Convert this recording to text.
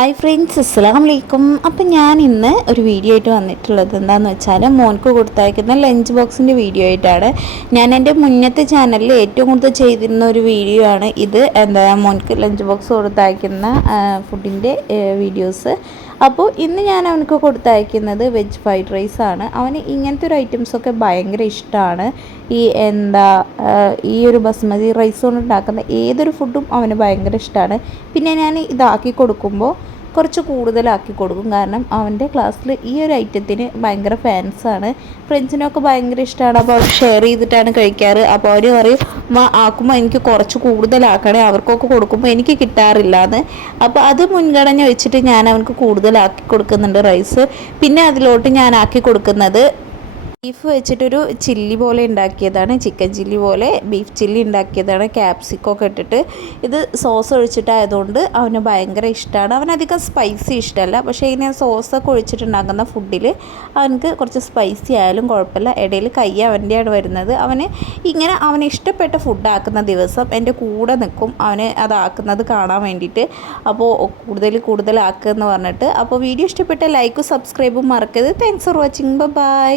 Hi friends, അസ്സലാമു അലൈക്കും. അപ്പം ഞാൻ ഇന്ന് ഒരു വീഡിയോ ആയിട്ട് വന്നിട്ടുള്ളത് എന്താണെന്ന് വെച്ചാൽ മോൻക്ക് കൊടുത്തയക്കുന്ന ലഞ്ച് ബോക്സിൻ്റെ വീഡിയോ ആയിട്ടാണ്. ഞാൻ എൻ്റെ മുന്നത്തെ ചാനലിൽ ഏറ്റവും കൂടുതൽ ചെയ്തിരുന്ന ഒരു വീഡിയോ ആണ് ഇത്. മോൻക്ക് ലഞ്ച് ബോക്സ് കൊടുത്തയക്കുന്ന ഫുഡിൻ്റെ വീഡിയോസ്. അപ്പോൾ ഇന്ന് ഞാൻ അവനക്ക് കൊടുത്തയക്കുന്നത് വെജ് ഫ്രൈഡ് റൈസ് ആണ്. അവന് ഇങ്ങനത്തെ ഒരു ഐറ്റംസൊക്കെ ഭയങ്കര ഇഷ്ടമാണ്. ഈ ഒരു ബസ്മതി റൈസ് കൊണ്ട് ഉണ്ടാക്കുന്ന ഏതൊരു ഫുഡും അവന് ഭയങ്കര ഇഷ്ടമാണ്. പിന്നെ ഞാൻ ഇതാക്കി കൊടുക്കുമ്പോൾ കുറച്ച് കൂടുതലാക്കി കൊടുക്കും, കാരണം അവൻ്റെ ക്ലാസ്സിൽ ഈ ഒരു ഐറ്റത്തിന് ഭയങ്കര ഫാൻസാണ്. ഫ്രണ്ട്സിനൊക്കെ ഭയങ്കര ഇഷ്ടമാണ്. അപ്പോൾ അവർ ഷെയർ ചെയ്തിട്ടാണ് കഴിക്കാറ്. അപ്പോൾ അവർ പറയും, ആക്കുമ്പോൾ എനിക്ക് കുറച്ച് കൂടുതലാക്കണേ, അവർക്കൊക്കെ കൊടുക്കുമ്പോൾ എനിക്ക് കിട്ടാറില്ല എന്ന്. അപ്പോൾ അത് മുൻഗണന വെച്ചിട്ട് ഞാൻ അവർക്ക് കൂടുതലാക്കി കൊടുക്കുന്നുണ്ട് റൈസ്. പിന്നെ അതിലോട്ട് ഞാൻ ആക്കി കൊടുക്കുന്നത് ബീഫ് വെച്ചിട്ടൊരു ചില്ലി പോലെ ഉണ്ടാക്കിയതാണ്, ചിക്കൻ ചില്ലി പോലെ ബീഫ് ചില്ലി ഉണ്ടാക്കിയതാണ്, ക്യാപ്സിക്കൊക്കെ ഇട്ടിട്ട്. ഇത് സോസ് ഒഴിച്ചിട്ടായതുകൊണ്ട് അവന് ഭയങ്കര ഇഷ്ടമാണ്. അവനധികം സ്പൈസി ഇഷ്ടമല്ല, പക്ഷേ ഇങ്ങനെ സോസൊക്കെ ഒഴിച്ചിട്ടുണ്ടാക്കുന്ന ഫുഡിൽ അവനക്ക് കുറച്ച് സ്പൈസി ആയാലും കുഴപ്പമില്ല. ഇടയിൽ കൈ അവൻ്റെയാണ് വരുന്നത്. അവന് ഇഷ്ടപ്പെട്ട ഫുഡാക്കുന്ന ദിവസം എൻ്റെ കൂടെ നിൽക്കും, അവന് അതാക്കുന്നത് കാണാൻ വേണ്ടിയിട്ട്. അപ്പോൾ കൂടുതലാക്കുക എന്ന് പറഞ്ഞിട്ട്. അപ്പോൾ വീഡിയോ ഇഷ്ടപ്പെട്ട ലൈക്കും സബ്സ്ക്രൈബും മറക്കരുത്. Thanks for watching. ബൈ.